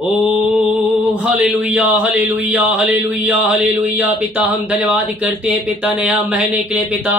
ओ hallelujah hallelujah hallelujah hallelujah. पिता हम धन्यवाद करते हैं पिता नया महीने के लिए। पिता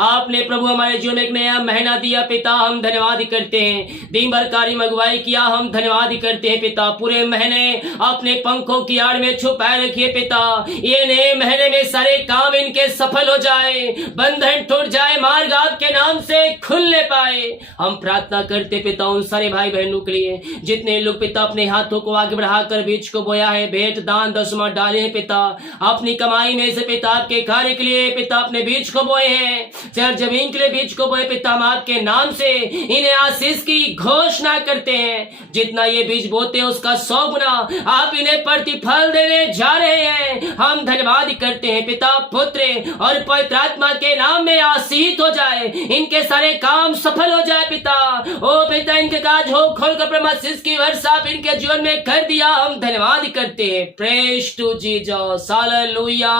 आपने प्रभु हमारे जीवन में एक नया महीना दिया पिता, हम धन्यवाद करते हैं। दिन भर कार्य अगुवाई किया, हम धन्यवाद करते हैं पिता। पूरे महीने अपने पंखों की आड़ में छुपाए रखिए पिता। ये नए महीने में सारे काम इनके सफल हो जाए, बंधन टूट जाए, मार्ग आपके नाम से खुलने पाए। हम प्रार्थना करते पिता उन सारे भाई बहनों के लिए जितने लोग पिता अपने हाथों को आगे बढ़ाकर बीज को बोया है, भेंट दान दसवां डाले हैं पिता। अपनी कमाई में से पिता आपके कार्य के लिए पिता अपने बीज को बोए हैं, चाहे जमीन के लिए बीज को बोए पिता। हम आपके नाम से इन्हें आशीष की घोषणा करते हैं। जितना ये बीज बोते हैं उसका 100 गुना आप इन्हें प्रतिफल देने जा रहे हैं। हम धन्यवाद करते हैं पिता, पुत्र और पवित्र आत्मा के नाम में आशीष हो जाए, इनके सारे काम सफल हो जाए पिता। ओ पिता इनके काज हो खोलकर प्रमाशीष की वर्षा आप इनके जीवन में कर दिया, हम धन्यवाद करते हैं। Praise to Jesus, hallelujah.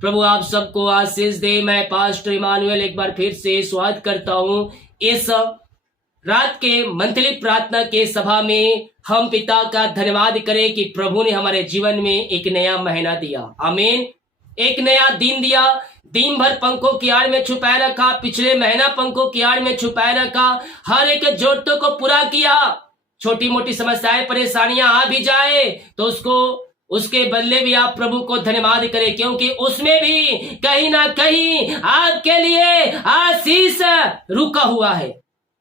प्रभु आप सबको आशीष दे। मैं पास्टर इमानुएल एक बार फिर से स्वागत करता हूं इस रात के मंथली प्रार्थना के सभा में। हम पिता का धन्यवाद करें कि प्रभु ने हमारे जीवन में एक नया महीना दिया, आमीन। एक नया दिन दिया। दिन भर पंखों की आड़ में छुपाए रखा, पिछले महीना पंखों की आड़ में छुपाए रखा, हर एक जरूरतों को पूरा किया। छोटी मोटी समस्याएं परेशानियां आ भी जाए तो उसके बदले भी आप प्रभु को धन्यवाद करें, क्योंकि उसमें भी कहीं ना कहीं आपके लिए आशीष रुका हुआ है।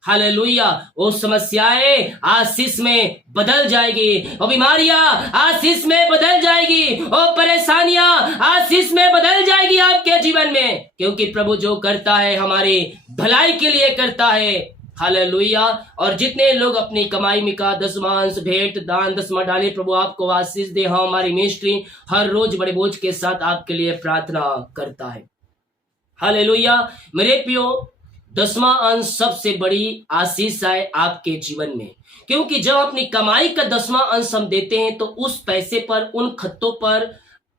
हालेलुया। वो समस्याएं आशीष में बदल जाएगी, वो बीमारियां आशीष में बदल जाएगी, वो परेशानियां आशीष में बदल जाएगी आपके जीवन में, क्योंकि प्रभु जो करता है हमारी भलाई के लिए करता है। हालेलुया। और जितने लोग अपनी कमाई में का दसवांश भेंट दान दसवां डाले, प्रभु आपको आशीष दे। हाँ, हमारी मिनिस्ट्री हर रोज बड़े बोझ के साथ आपके लिए प्रार्थना करता है। हालेलुया। मेरे प्रियो, दसवां अंश सबसे बड़ी आशीष है आपके जीवन में, क्योंकि जब अपनी कमाई का 10वां अंश हम देते हैं तो उस पैसे पर, उन खत्तों पर,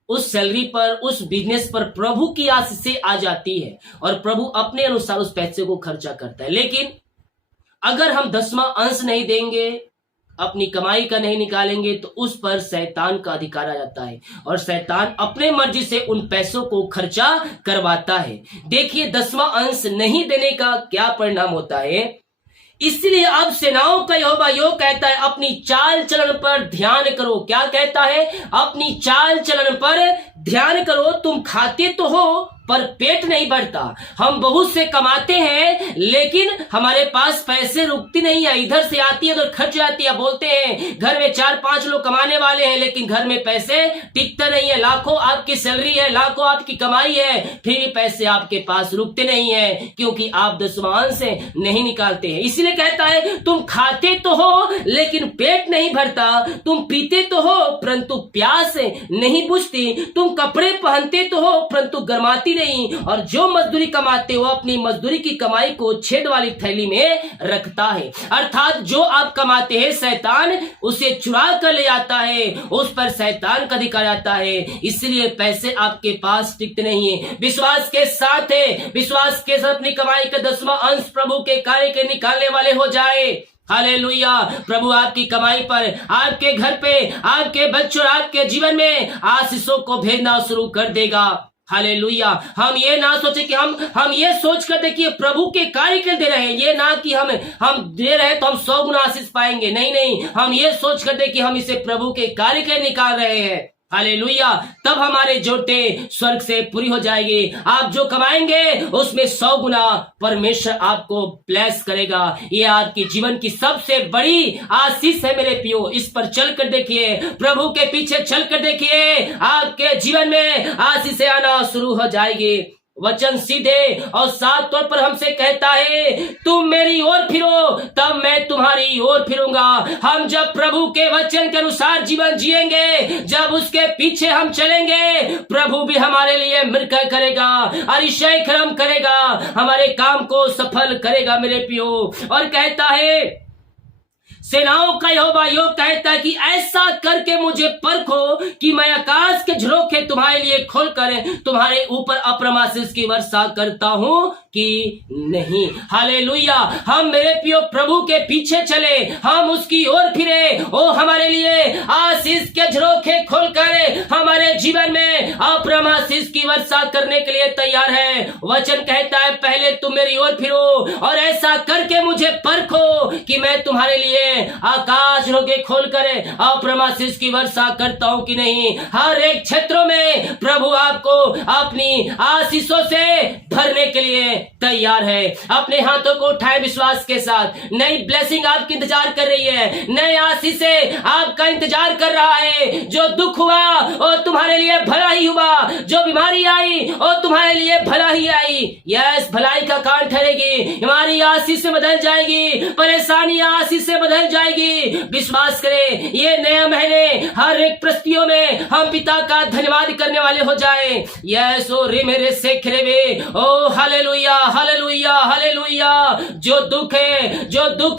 उस सैलरी पर, उस बिजनेस पर प्रभु की आशीषें आ जाती है और प्रभु अपने अनुसार उस पैसे को खर्चा करता है। लेकिन अगर हम 10वां अंश नहीं देंगे, अपनी कमाई का नहीं निकालेंगे, तो उस पर शैतान का अधिकार आ जाता है और शैतान अपने मर्जी से उन पैसों को खर्चा करवाता है। देखिए 10वां अंश नहीं देने का क्या परिणाम होता है। इसलिए अब सेनाओं का यहोवा यो कहता है, अपनी चाल चलन पर ध्यान करो। क्या कहता है? अपनी चाल चलन पर ध्यान करो। तुम खाते तो हो पर पेट नहीं बढ़ता। हम बहुत से कमाते हैं लेकिन हमारे पास पैसे रुकती नहीं है, इधर से आती है तो खर्च जाती है। बोलते हैं घर में 4-5 लोग कमाने वाले हैं लेकिन घर में पैसे टिकते नहीं है। लाखों आपकी सैलरी है, लाखों आपकी कमाई है, फिर भी पैसे आपके पास रुकते नहीं है, क्योंकि आप 10वां अंश नहीं निकालते हैं। इसलिए कहता है, तुम खाते तो हो लेकिन पेट नहीं भरता, तुम पीते तो हो परंतु प्यास नहीं बुझती, तुम कपड़े पहनते तो हो परंतु गर्माती नहीं, और जो मजदूरी कमाते हो अपनी मजदूरी की कमाई को छेद वाली थैली में रखता है। अर्थात जो आप कमाते हैं शैतान उसे चुरा कर ले आता है, उस पर शैतान का अधिकार आता है। इसलिए पैसे आपके पास टिकते नहीं है। विश्वास के साथ है, विश्वास के साथ अपनी कमाई का 10वां अंश प्रभु के कार्य के निकालने वाले हो जाए। हालेलुया। प्रभु आपकी कमाई पर, आपके घर पे, आपके बच्चों और आपके जीवन में आशीषों को भेजना शुरू कर देगा। हालेलुया। हम ये ना सोचे कि हम ये सोच कर देखिए प्रभु के कार्य के दे रहे हैं, ये ना कि हम दे रहे हैं तो हम 100 गुना आशीष पाएंगे। नहीं नहीं, हम ये सोच कर देखिए हम इसे प्रभु के कार्य के निकाल रहे हैं। हालेलुया। तब हमारे जोटे स्वर्ग से पूरी हो जाएगी। आप जो कमाएंगे उसमें 100 गुना परमेश्वर आपको ब्लेस करेगा। ये आपकी जीवन की सबसे बड़ी आशीष है मेरे प्रियो। इस पर चलकर देखिए, प्रभु के पीछे चलकर देखिए, आपके जीवन में आशीषें आना शुरू हो जाएगी। वचन सीधे और साफ तौर पर हमसे कहता है, तुम मेरी ओर फिरो तब मैं तुम्हारी ओर फिरूंगा। हम जब प्रभु के वचन के अनुसार जीवन जिएंगे, जब उसके पीछे हम चलेंगे, प्रभु भी हमारे लिए मिलकर करेगा, अतिशय कर्म करेगा, हमारे काम को सफल करेगा मेरे प्रियो। और कहता है, सेनाओं का यहोवा यो कहता है कि ऐसा करके मुझे परखो कि मैं आकाश के झरोखे तुम्हारे लिए खोलकर तुम्हारे ऊपर अप्रमाशीष की वर्षा करता हूं कि नहीं। हालेलुया। हम मेरे प्रियो प्रभु के पीछे चले, हम उसकी ओर फिरे, वो हमारे लिए आशीष के झरोखे खोलकर हमारे जीवन में अप्रम आशीष की वर्षा करने के लिए तैयार है। वचन कहता है पहले तुम मेरी ओर फिरो और ऐसा करके मुझे परखो कि मैं तुम्हारे लिए आकाश झरोखे खोलकर अप्रम आशीष की वर्षा करता हूं कि नहीं। हर एक क्षेत्रों में प्रभु आपको अपनी आशीषों से भरने के लिए तैयार है। अपने हाथों को उठाए विश्वास के साथ। नई ब्लेसिंग आपकी इंतजार कर रही है, नए आशीष से आपका इंतजार कर रहा है। जो दुख हुआ वो तुम्हारे लिए भला ही हुआ, जो बीमारी आई वो तुम्हारे लिए भला ही आई। यस, भलाई का कारण ठहरेगी, हमारी आशीष से बदल जाएगी, परेशानी आशीष से बदल जाएगी। विश्वास करें, ये नया महीने हर एक परिस्थितियों में हम पिता का धन्यवाद करने वाले हो जाए। यस, ओ रे मेरे सेखरे वे, ओ हालेलुया हालेलुया हालेलुया। जो दुख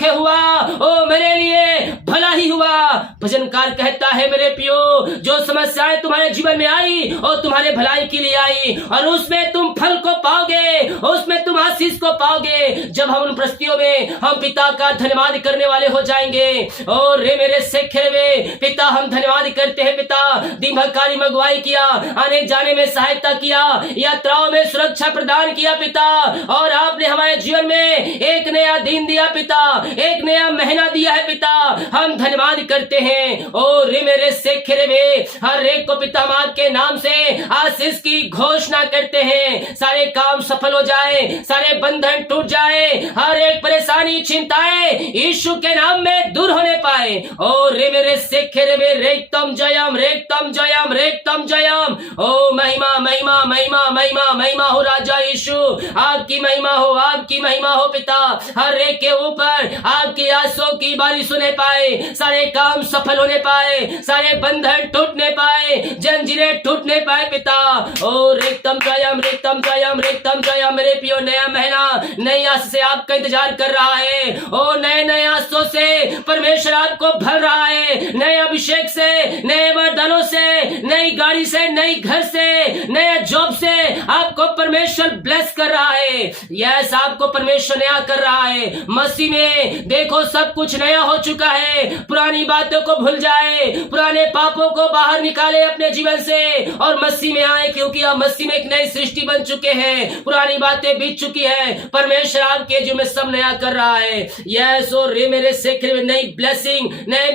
है हुआ ओ मेरे लिए भला ही हुआ। भजनकार कहता है मेरे पियो, जो समस्याएं तुम्हारे जीवन में आई और तुम्हारे भलाई के लिए आई, और उसमें तुम फल को पाओगे, उसमें तुम आशीष को पाओगे। जब हम उन परिस्थितियों में हम पिता का धन्यवाद करने वाले हो जाएंगे। और रे मेरे सेखे वे पिता, हम धन्यवाद करते हैं पिता। दिन भर कार्य में अगुवाई किया, आने जाने में सहायता किया, यात्राओं में सुरक्षा प्रदान किया पिता, और आपने हमारे जीवन में एक नया दिन दिया पिता, एक नया महीना दिया है पिता। हम धन्यवाद करते हैं। और रे मेरे सेखे वे, हर एक को पिता हम आपके नाम से आशीष की घोषणा करते हैं। सारे काम सफल हो जाए, सारे बंधन टूट जाए, हर एक परेशानी चिंताएं यीशु के नाम में दूर होने पाए। और रे मेरे सेखे वे, रेक्तम जयम रेक्तम जयम रेक्तम जयम। ओ महिमा महिमा महिमा महिमा महिमा हो राजा यीशु, आपकी महिमा हो, आपकी महिमा हो पिता। हर एक के ऊपर आपकी आंसुओं की बारिश होने पाए, सारे काम सफल होने पाए, सारे बंधन टूटने पाए, जंजीरें टूटने पाए पिता। ओ रेक्तम जयम रेक्तम जयम रेक्तम जयम। मेरे पियो, नया महीना नई आस से आपका इंतजार कर रहा है। ओ नए नए आंसुओं से परमेश्वर आपको भर रहा है, नए अभिषेक से, नए वरदानों से, नई गाड़ी से, नई घर से, नए जॉब से आपको परमेश्वर ब्लेस कर रहा है। यस, आपको परमेश्वर नया कर रहा है। मसीह में देखो सब कुछ नया हो चुका है। पुरानी बातों को भूल जाए, पुराने पापों को बाहर निकाले अपने जीवन से और मसीह में आए, क्योंकि आप मसीह में एक नई सृष्टि बन चुके हैं। पुरानी बातें बीत चुकी है, परमेश्वर आपके जीवन में सब नया कर रहा है। यस, और रे मेरे सेक्रेट में नई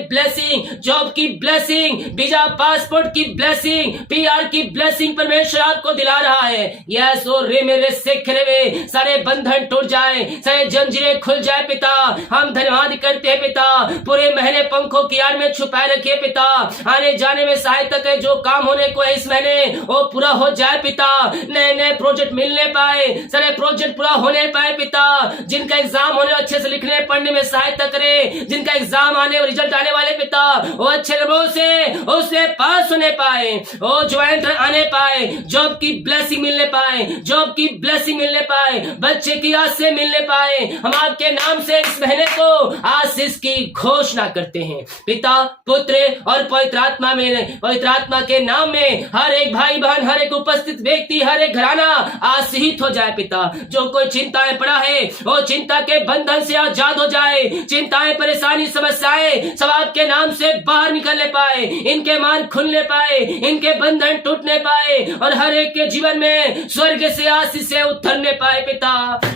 ब्लेसिंग, जॉब की ब्लेसिंग, वीजा पासपोर्ट की ब्लेसिंग, PR की ब्लेसिंग परमेश्वर आपको दिला रहा है। यस, और रे मेरे सेक्रेट में सारे बंधन टूट जाए, सारे जंजीरें खुल जाए पिता। हम धन्यवाद करते हैं पिता। पूरे महीने पंखों की आड़ में छुपाए रखिए पिता। आने जाने में सहायता करे, जो काम होने को है इस महीने वो पूरा हो जाए पिता। नए नए प्रोजेक्ट मिलने पाए, सारे प्रोजेक्ट पूरा होने पाए पिता। जिनका एग्जाम होने अच्छे से लिखने पढ़ने में सहायता करे, जिनका एग्जाम आने और रिजल्ट आने वाले पिता वो अच्छे नंबरों से उससे पास होने पाए, वो ज्वाइंट आने पाए, जॉब की ब्लेसिंग मिलने पाए, जॉब की ब्लेसिंग मिलने पाए, बच्चे की आशीष मिलने पाए। हम आपके नाम से इस महीने को आशीष की घोषणा करते हैं पिता, पुत्र और पवित्र आत्मा के नाम में। हर एक भाई बहन, हर एक उपस्थित व्यक्ति, हर एक घराना आशीषित हो जाए पिता। जो कोई चिंताएं पड़ा है वो चिंता के बंधन से आजाद हो जाए। चिंताएं, परेशानी, समस्याएं सब आपके नाम से बाहर निकलने पाए, इनके मार्ग खुलने पाए, इनके बंधन टूटने पाए, और हर एक के जीवन में स्वर्ग से आशीष से उतरने पाए पिता।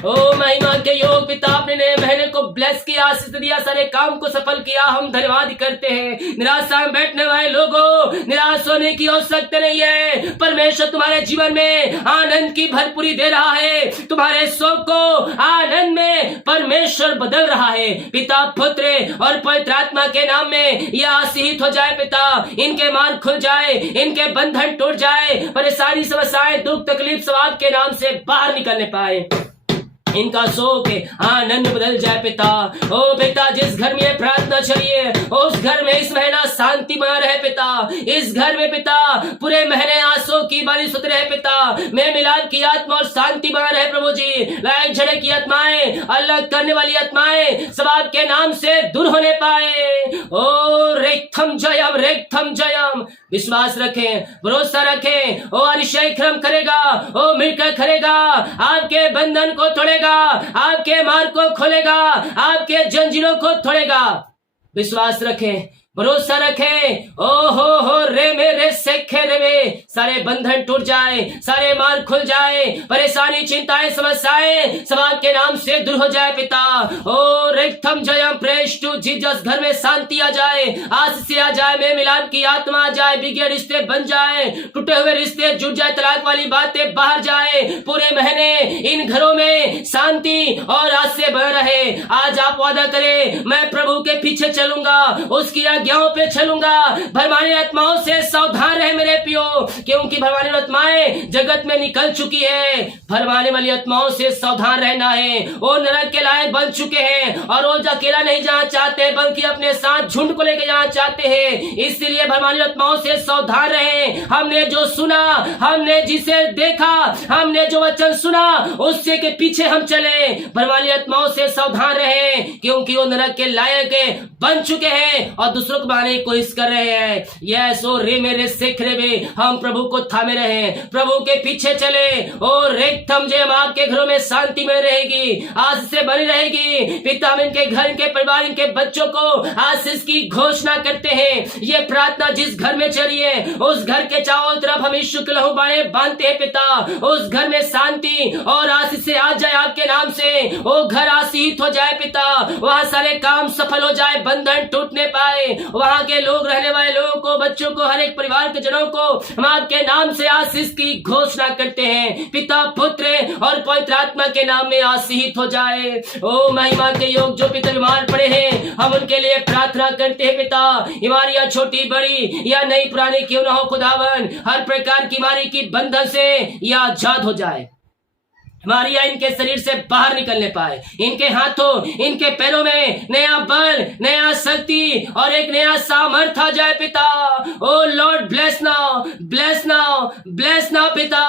ओ महिमा के योग पिता, आपने नए महीने को ब्लेस किया, आशीष दिया, सारे काम को सफल किया। हम धन्यवाद करते हैं। निराशा में बैठने वाले लोगों, निराश होने की आवश्यकता नहीं है। परमेश्वर तुम्हारे जीवन में आनंद की भरपूरी दे रहा है। तुम्हारे शोक को आनंद में परमेश्वर बदल रहा है। पिता, पुत्र और पवित्र आत्मा के नाम में यह आशीषित हो जाए पिता। इनके मार्ग खुल जाए, इनके बंधन टूट जाए, परेशानी, समस्याएं, दुख, तकलीफ सब आपके नाम से बाहर निकलने पाए। इनका शोक आनंद बदल जाए पिता। ओ पिता, जिस घर में प्रार्थना चलिए उस घर में इस महीना शांति बना रहे पिता। इस घर में पिता पूरे महीने आंसू की बारिश होती रहे पिता। मैं मिलाप की आत्मा और शांति बना रहे प्रभु जी। लड़ाई झगड़े की आत्माएं, अलग करने वाली आत्माएं सब आपके नाम से दूर होने पाए। ओ रेक्तम जयम रेक्तम जयम। विश्वास रखें, भरोसा रखें, ओ अतिशय क्रम करेगा, ओ मिलकर करेगा, आपके बंधन को तोड़ेगा, आपके मार्ग को खोलेगा, आपके जंजीरों को तोड़ेगा। विश्वास रखें, भरोसा रखें। ओ सारे बंधन टूट जाए, सारे मार्ग खुल जाए, परेशानी चिंताएं समस्याएं सब आपके नाम से दूर हो जाए पिता। ओ रेक्थम जयम प्रेस टू जीसस, घर में शांति आ जाए, आज से आ जाए, में मिलाप की आत्मा आ जाए, बिगड़े रिश्ते बन जाए, टूटे हुए रिश्ते जुड़ जाए, तलाक वाली बातें बाहर जाए, पूरे महीने इन घरों में शांति और आज से बन रहे। आज आप वादा करें, मैं प्रभु के पीछे चलूंगा, उसकी आज्ञाओं पे चलूंगा, भरमानी आत्माओं से सावधान रहे मेरे पियो, क्योंकि भरमानी आत्माएं जगत में निकल चुकी है। भरमाने वाली आत्माओं से सावधान रहना है, वो नरक के लायक बन चुके हैं और रोज अकेला नहीं जाना चाहते, बल्कि अपने साथ झुंड को लेकर जाना चाहते हैं। इसलिए भरमानी आत्माओं से सावधान रहे। हमने जो सुना, हमने जिसे देखा, हमने जो वचन सुना, उससे के पीछे हम चले। भरमानी आत्माओं से सावधान रहे, क्योंकि वो नरक के लायक बन चुके हैं और दूसरों को बनाने की कोशिश कर रहे हैं। यस ओ रे मेरे सिख रे बे, हम प्रभु को थामे रहे, प्रभु के पीछे चले और रेक्थम जय, आपके घरों में शांति में रहेगी, आज से बनी रहेगी। पिता हम इनके घर, इनके परिवार, इनके बच्चों को आशीष की घोषणा करते हैं। ये प्रार्थना जिस घर में चली है, उस घर के चारों तरफ हम यीशु के लहू बांधते हैं पिता। उस घर में शांति और आशीष से आ जाए आपके नाम से, वो घर आशीष हो जाए पिता, वहाँ सारे काम सफल हो जाए, बंधन टूटने पाए, वहाँ के लोग, रहने वाले लोगों को, बच्चों को, हर एक परिवार के जनों को हम आपके नाम से आशीष की घोषणा करते हैं। पिता, पुत्र और पवित्र आत्मा के नाम में आशीष हो जाए। ओ महिमा के योग जो पिता बीमार पड़े हैं, हम उनके लिए प्रार्थना करते हैं पिता। बीमारियां छोटी बड़ी या नई पुरानी क्यों न हो खुदावन, हर प्रकार की बीमारी की बंधन से यह आजाद हो जाए। बीमारियां इनके शरीर से बाहर निकलने पाए, इनके हाथों, इनके पैरों में नया बल, नया शक्ति और एक नया सामर्थ आ जाए पिता। O Lord bless now, bless now, bless now पिता।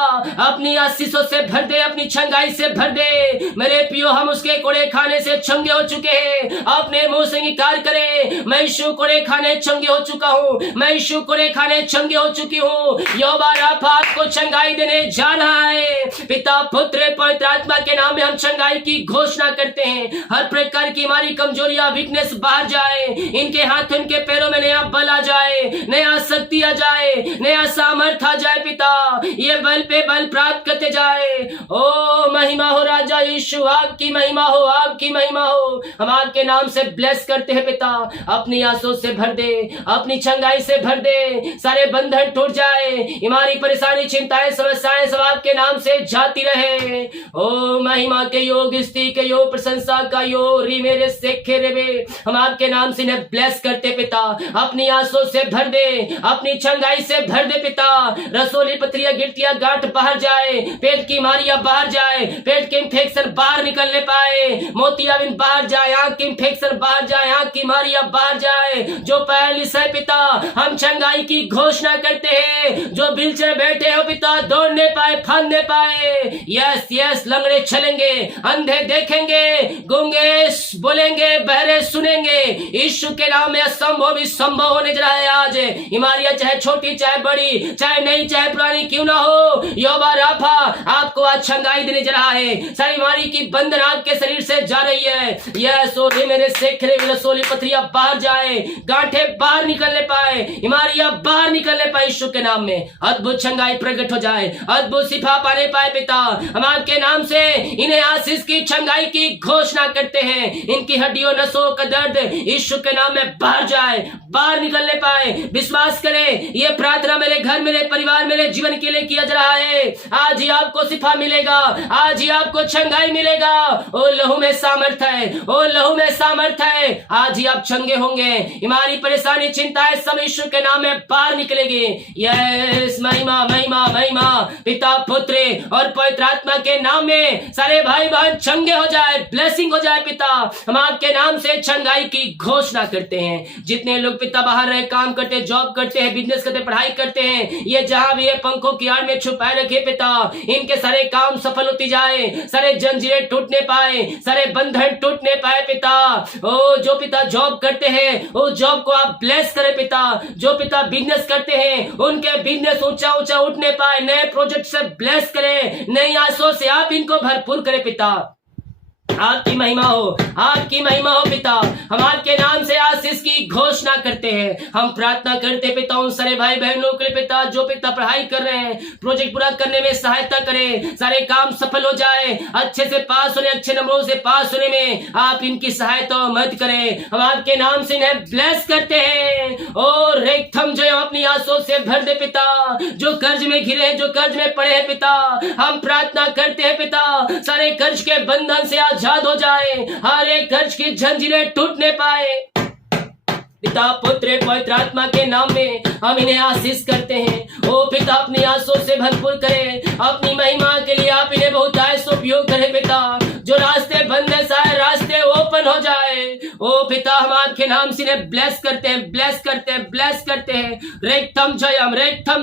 अपनी आशीषों से भर दे, अपनी छंगाई से भर दे मेरे पियो। हम उसके कोड़े खाने से छंगे हो चुके हैं, अपने मुंह से निकाल करे, मैं यीशु कोड़े खाने छंगे हो चुका हूँ, मैं यीशु कोड़े खाने छंगे हो चुकी हूँ। यहोवा राफा आपको छंगाई देने जा रहा है पिता, पुत्र, पवित्र आत्मा के नाम में हम चंगाई की घोषणा करते हैं। हर प्रकार की हमारी कमजोरियां, वीकनेस बाहर जाए, इनके हाथ, इनके पैरों में नया बल आ जाए, नया शक्ति आ जाए, नया सामर्थ आ जाए पिता। ये बल पे बल प्राप्त करते जाए। ओ महिमा हो राजा यीशु, आपकी महिमा हो, आपकी महिमा हो। हम आपके नाम से ब्लेस करते हैं पिता। अपनी आंसू से भर दे, अपनी चंगाई से भर दे, सारे बंधन टूट जाए, हमारी परेशानी, चिंताएं, समस्याएं सब आपके नाम से जाती रहे। ओ महिमा के योग, स्तुति के योग, प्रशंसा का योग, री मेरे सेखे रे बे, हम आपके नाम से इन्हें ब्लेस करते पिता। अपनी आंसू से भर दे, अपनी चंगाई से भर दे पिता। रसोली, पथरियां, गिल्टियां, गांठ बाहर जाए, पेट की बीमारियां बाहर जाए, पेट के इंफेक्शन बाहर निकलने पाए, मोतियाबिंद बाहर जाए, आंख की इंफेक्शन बाहर जाए, आंख की बीमारियां बाहर जाए। जो पैरालिस है पिता, हम चंगाई की घोषणा करते हैं। जो व्हीलचेयर बैठे हो पिता, दौड़ने पाए, फांदने पाए। यस यस, लंगड़े चलेंगे, अंधे देखेंगे, गूंगे बोलेंगे, बहरे सुनेंगे। यीशु के नाम में असंभव भी संभव होने जा रहा है। आज बीमारियां चाहे छोटी, चाहे बड़ी, चाहे नई, चाहे पुरानी क्यों ना हो, यहोवा राफा आपको आज चंगाई देने जा रहा है। सारी बीमारी की बंधन आपके शरीर से जा रही है। यस ओ मेरे सेखरे, रसोली, पथरियां बाहर जाए, गांठे बाहर निकलने पाए, बीमारियां बाहर निकलने पाए। यीशु के नाम में अद्भुत चंगाई प्रकट हो जाए, अद्भुत शिफा पाने पाए पिता। हम आपके नाम से इन्हें आशीष की चंगाई की घोषणा करते हैं। इनकी हड्डियों, नसों का दर्द यीशु के नाम में बाहर जाए, बाहर निकलने पाए। विश्वास करें, ये प्रार्थना मेरे घर, मेरे परिवार, मेरे जीवन के लिए किया जा रहा है। आज ही आपको शिफा मिलेगा, आज ही आपको चंगाई मिलेगा। ओ लहू में सामर्थ है, ओ लहू में सामर्थ है। आज ही आप चंगे होंगे, हमारी परेशानी, चिंताएं सब यीशु के नाम में बाहर निकलेगी। यस, महिमा महिमा महिमा पिता, पुत्र और पवित्र आत्मा के नाम में सारे भाई बहन चंगे हो जाए, ब्लेसिंग हो जाए पिता। हम आपके नाम से चंगाई की घोषणा करते हैं। जितने लोग पिता बाहर रहे, काम करते, जॉब करते हैं, बिजनेस करते, पढ़ाई करते हैं, ये जहां भी है पंखों की आड़ में छुपाए रखे पिता। इनके सारे काम सफल होती जाए, सारे जंजीरें टूटने पाए, सारे बंधन टूटने पाए पिता। ओ जो पिता जॉब करते हैं, वो जॉब को आप ब्लेस करें पिता। जो पिता बिजनेस करते हैं, उनके बिजनेस ऊंचा ऊंचा उठने पाए, नए प्रोजेक्ट से ब्लेस करें, नई आशों से आप इनको भरपूर करें पिता। आपकी महिमा हो, आपकी महिमा हो पिता। हम आपके नाम से आशीष की घोषणा करते हैं। हम प्रार्थना करते पिता उन सारे भाई बहनों के लिए पिता जो पिता पढ़ाई कर रहे हैं, प्रोजेक्ट पूरा करने में सहायता करें, सारे काम सफल हो जाए, अच्छे से पास होने, अच्छे नंबरों से पास होने में आप इनकी सहायता और मदद करें। हम आपके नाम से इन्हें ब्लेस करते हैं और रेखम जो अपनी आंसुओं से भर दे पिता। जो कर्ज में घिरे हैं, जो कर्ज में पड़े हैं पिता, हम प्रार्थना करते हैं पिता सारे कर्ज के बंधन से आजाद हो जाए, हर एक कर्ज की जंजीरें टूटने पाए। पिता पुत्र पवित्र आत्मा के नाम में हम इन्हें आशीष करते हैं। ओ पिता अपनी आंसुओं से भरपूर करें, अपनी महिमा के लिए आप इन्हें बहुत आयस उपयोग करें पिता। जो रास्ते बंद है सारे रास्ते ओपन हो जाए। ओ पिता हम आपके नाम से इन्हें ब्लेस करते हैं, ब्लेस करते हैं, ब्लेस करते हैं। रेक्तम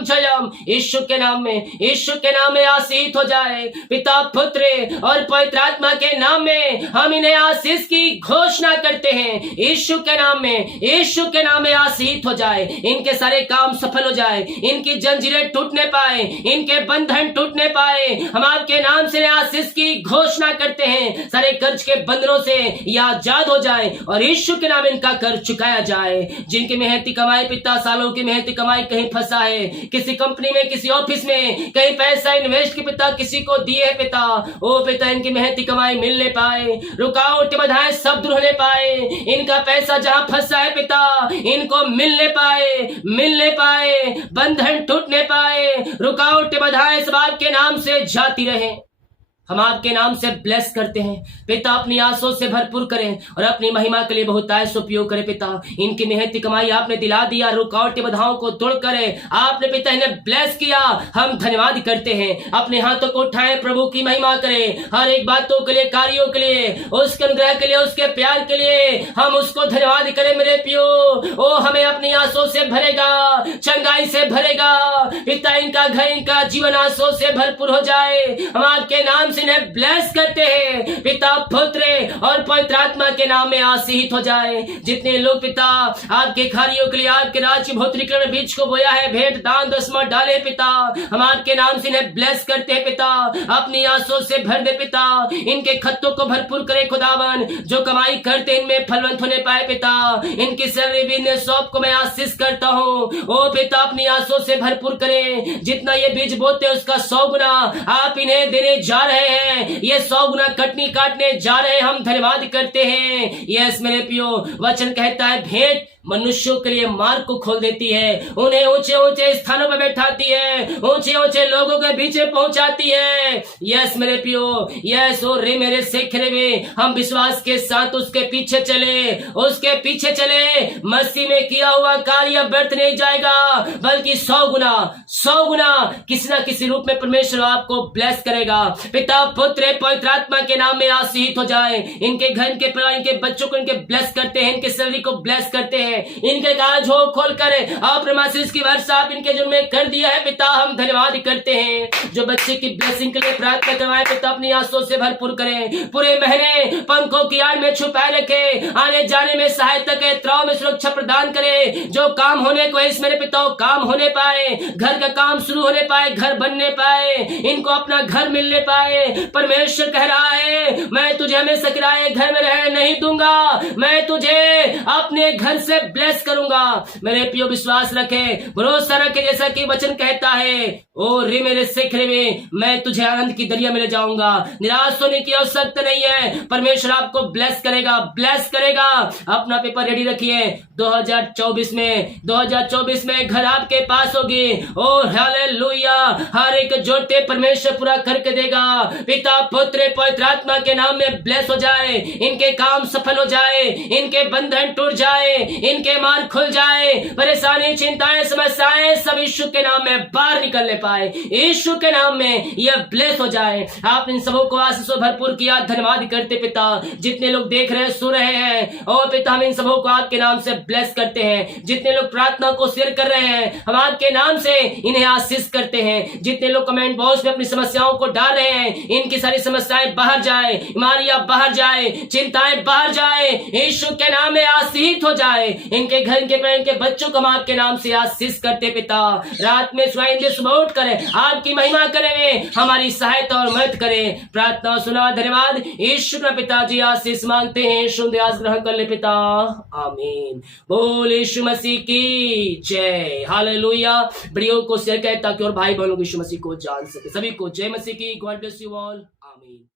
जयम यीशु के नाम में, यीशु के नाम में आशीष हो जाए। पिता पुत्र और पवित्र आत्मा के नाम में हम इन्हें आशीष की घोषणा करते हैं। यीशु के नाम में, यीशु के नाम में आशीष हो जाए। इनके सारे काम सफल हो जाए, इनकी जंजीरें टूटने पाए, इनके बंधन टूटने पाए। हम आपके नाम से आशीष की घोषणा करते हैं। सारे कर्ज के बंधनों से ये आजाद हो जाए और यीशु के नाम इनका कर्ज चुकाया जाए। जिनकी मेहनती कमाई पिता, सालों की मेहनती कमाई कहीं फंसा है, किसी कंपनी में, किसी ऑफिस में, कहीं पैसा इन्वेस्ट के पिता किसी को दिए है पिता। ओ पिता इनकी मेहनती कमाई मिलने पाए, रुकावट बाधाएं सब दूर होने पाए। इनका पैसा जहां फंसा है पिता इनको मिलने पाए, बंधन टूटने पाए, रुकावट बाधाएं सब आपके नाम से जाती रहे। हम आपके नाम से ब्लेस करते हैं पिता। अपनी आंसुओं से भरपूर करें और अपनी महिमा के लिए बहुत आयस उपयोग करें पिता। इनकी मेहनती कमाई आपने दिला दिया, रुकावट बाधाओं को तोड़ कर आपने पिता इन्हें ब्लेस किया। हम धन्यवाद करते हैं। अपने हाथों को उठाएं, प्रभु की महिमा करें। हर एक बातों के लिए, कार्यों के लिए, उसके अनुग्रह के लिए, उसके प्यार के लिए हम उसको धन्यवाद करें मेरे पियो। ओ हमें अपनी आंसुओं से भरेगा, चंगाई से भरेगा पिता। इनका घर, इनका जीवन आंसुओं से भरपूर हो जाए। हम आपके नाम से इन्हें ब्लेस करते हैं पिता, पुत्र और पवित्र आत्मा के नाम में आशीष हो जाए। जितने लोग पिता आपके कार्यों के लिए, आपके राज्य भौतिकीकरण बीज को बोया है, भेंट दान दसवां डाले पिता, हम आपके नाम से इन्हें ब्लेस करते हैं पिता। अपनी आंसुओं से भर दे पिता। इनके खत्तों को भरपूर करे खुदावन। जो कमाई करते इनमें फलवंत होने पाए पिता। इनकी सैलरी बिजनेस शॉप को मैं आशीष करता हूँ। ओ पिता अपनी आंसुओं से भरपूर करें। जितना ये बीज बोते उसका 100 गुना आप इन्हें देने जा रहे हैं। ये 100 गुना कटनी काटने जा रहे हैं। हम धन्यवाद करते हैं। यस मेरे पियो, वचन कहता है भेंट मनुष्यों के लिए मार्ग को खोल देती है, उन्हें ऊंचे ऊंचे स्थानों पर बैठाती है, ऊंचे ऊंचे लोगों के बीच पहुंचाती है। यस मेरे पियो, यस ओ रे मेरे सेखरे में हम विश्वास के साथ उसके पीछे चले, उसके पीछे चले। मसीह में किया हुआ कार्य व्यर्थ नहीं जाएगा, बल्कि 100 गुना किसी न किसी रूप में परमेश्वर आपको ब्लेस करेगा। पिता पुत्र पवित्र आत्मा के नाम में आशीष हो जाए। इनके घर, इनके परिवार, इनके बच्चों को इनके ब्लेस करते हैं, इनके सैलरी को ब्लेस करते हैं। इनके काज हो खोल कर आप आशीष की वर्षा आप इनके जुर्म में कर दिया है पिता। हम धन्यवाद करते हैं। जो बच्चे की ब्लेसिंग के लिए प्रार्थना करवाए पिता, अपनी आंसुओं से भरपूर करें। पूरे महीने पंखों की आड़ में छुपाए रखे, आने जाने में सहायता करे, त्राव में सुरक्षा प्रदान करे। जो काम होने को इस मेरे पिता काम होने पाए, घर का काम शुरू होने पाए, घर बनने पाए, इनको अपना घर मिलने पाए। परमेश्वर कह रहा है मैं तुझे हमेशा किराए घर में रहने नहीं दूंगा, मैं तुझे अपने घर से ब्लेस करूंगा। मेरे पियो विश्वास रखे, भरोसा रखे, जैसा कि वचन कहता है ओ रे मेरे सेखरे में मैं तुझे आनंद की दरिया में ले जाऊंगा। निराश होने की आवश्यकता नहीं है। परमेश्वर आपको ब्लेस करेगा, ब्लेस करेगा। अपना पेपर रेडी रखिए। 2024 में घर आपके पास होगी। ओ हालेलुया, हर एक जोते परमेश्वर पूरा करके देगा। पिता पुत्र पवित्र आत्मा के नाम में ब्लेस हो जाए। इनके काम सफल हो जाए, इनके बंधन टूट जाए, इनके मार्ग खुल जाए। परेशानी, चिंताएं, समस्याएं सब यीशु के नाम में बाहर निकलने पाए। यीशु के नाम में यह ब्लेस हो जाए। आप इन सबों को आशीषों भरपूर किया। धन्यवाद करते पिता। जितने लोग देख रहे हैं, सुन रहे हैं, ओ पिता हम इन सबों को आपके नाम से ब्लेस करते हैं। जितने लोग प्रार्थना को शेयर कर रहे हैं, हम आपके नाम से इन्हें आशीष करते हैं। जितने लोग कमेंट बॉक्स में अपनी समस्याओं को डाल रहे हैं, इनकी सारी समस्याएं बाहर जाए, बीमारियां बाहर जाए, चिंताएं बाहर जाए। यीशु के नाम में आशीष हो जाए। इनके घर इनके बच्चों को हम आपके नाम से आशीष करते पिता। रात में स्वयं सुबह उठ करें आपकी महिमा करें, हमारी सहायता और मदद करें। प्रार्थना सुना, धन्यवाद यीशु का पिताजी आशीष मांगते हैं, शुद्ध आस ग्रहण कर ले पिता, आमीन। बोल यीशु मसीह की जय, हालेलुया। वीडियो को शेयर करें ताकि और भाई बहनों को यीशु मसीह को जान सके। सभी को जय मसीह की। गॉड ब्लेस यू ऑल, आमीन।